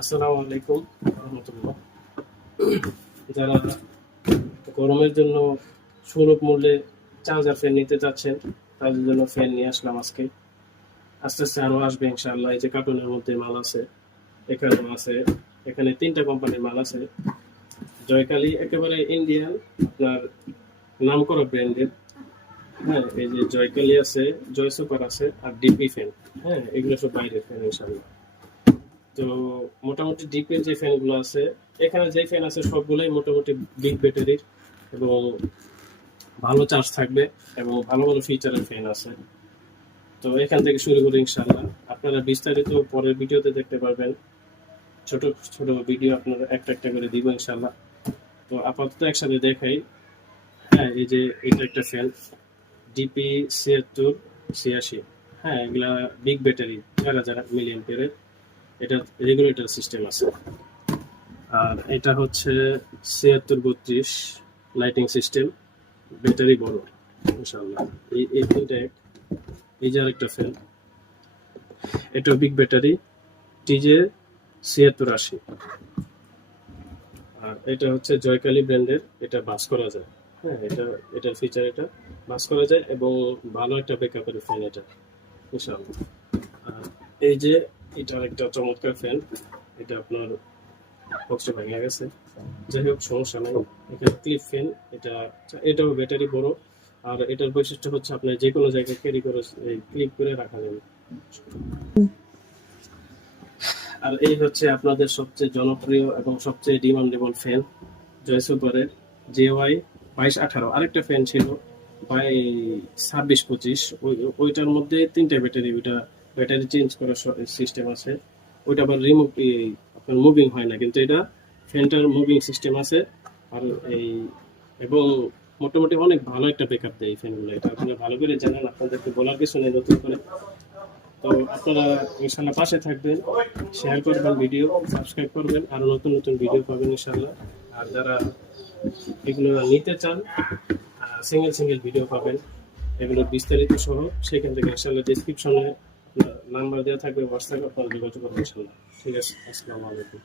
আসসালামু আলাইকুম রহমতুল্লাহ। যারা গরমের জন্য সুলভ মূল্যে চার্জার ফ্যান নিতে চাচ্ছেন তাদের জন্য ফ্যান নিয়ে আসলাম আজকে। আস্তে আস্তে আরো আসবে ইনশাআল্লাহ। এই যে কার্টুনের মধ্যে মাল আছে, এখানেও আছে। এখানে 3টা কোম্পানির মাল আছে। জয়কালী একেবারে ইন্ডিয়ান, আপনার নামকরা ব্র্যান্ডের। হ্যাঁ, এই যে জয়কালী আছে, জয় সুপার আছে, আর ডিপি ফ্যান। হ্যাঁ, এগুলো সব বাইরের ফ্যান ইনশাআল্লাহ। তো মোটামুটি ডিপের যে ফ্যানগুলো আছে, এখানে যে ফ্যান আছে সবগুলাই মোটামুটি বিগ ব্যাটারির এবং ভালো চার্জ থাকবে এবং ভালো ভালো ফিচারের ফ্যান আছে। তো এখান থেকে শুরু করি ইনশাআল্লাহ। আপনারা বিস্তারিত পরের ভিডিওতে দেখতে পারবেন। ছোট ছোট ভিডিও আপনারা একটা একটা করে দিব ইনশাআল্লাহ। তো আপাতত একসাথে দেখাই। হ্যাঁ, এই যে এটা একটা ফ্যান ডিপি 7686। হ্যাঁ, এগুলা বিগ ব্যাটারি 4000 মিলি অ্যাম্পিয়ারের। এটা রেগুলেটর সিস্টেম আছে। আর এটা হচ্ছে 7632 লাইটিং সিস্টেম, ব্যাটারি বড় ইনশাআল্লাহ। এই তিনটা এই যে আরেকটা ফ্যান, এটা বিগ ব্যাটারি টিজে 7680। আর এটা হচ্ছে জয়কালী ব্র্যান্ডের, এটা বাস করা যায়। হ্যাঁ, এটার ফিচার, এটা বাস করা যায় এবং ভালো একটা ব্যাকআপের ফ্যান এটা ইনশাআল্লাহ। আর এই যে এটা একটা চমৎকার ফ্যান, এটা আপনার বক্সটা ভেঙে গেছে, যাই হোক সমস্যা নাই। এখানে ক্লিপ ফ্যান, এটাও ব্যাটারি বড়। আর এটার বৈশিষ্ট্য হচ্ছে আপনার যে কোনো জায়গায় ক্যারি করে ক্লিপ করে রাখা যাবে। আর এই হচ্ছে আপনাদের সবচেয়ে জনপ্রিয় এবং সবচেয়ে ডিমান্ডেবল ফ্যান, জয় সুপারের JY 2218। আরেকটা ফ্যান ছিল 2625, ওইটার মধ্যে 3টা ব্যাটারি, ওইটা ব্যাটারি চেঞ্জ করার সিস্টেম আছে। ওইটা আবার রিমুভ, আপনার মুভিং হয় না, কিন্তু এটা ফ্যানটার মুভিং সিস্টেম আছে। আর এবং মোটামুটি অনেক ভালো একটা ব্যাকআপ দেয় এই ফ্যানগুলো। এটা আপনারা ভালো করে জানেন, আপনাদেরকে বলার কিছু নেই নতুন করে। তো আপনারা ইনশাল্লাহ পাশে থাকবেন, শেয়ার করবেন, ভিডিও সাবস্ক্রাইব করবেন, আরো নতুন নতুন ভিডিও পাবেন ইনশাল্লাহ। আর যারা এগুলো নিতে চান, সিঙ্গেল সিঙ্গেল ভিডিও পাবেন, এগুলো বিস্তারিত সহ। সেখান থেকে ইনশাল্লাহ ডিসক্রিপশনে নাম্বার দেওয়া থাকবে, হোয়াটসঅ্যাপে আপনারা যোগাযোগ করবেন ইনশাল্লাহ। ঠিক আছে, আসসালামু আলাইকুম।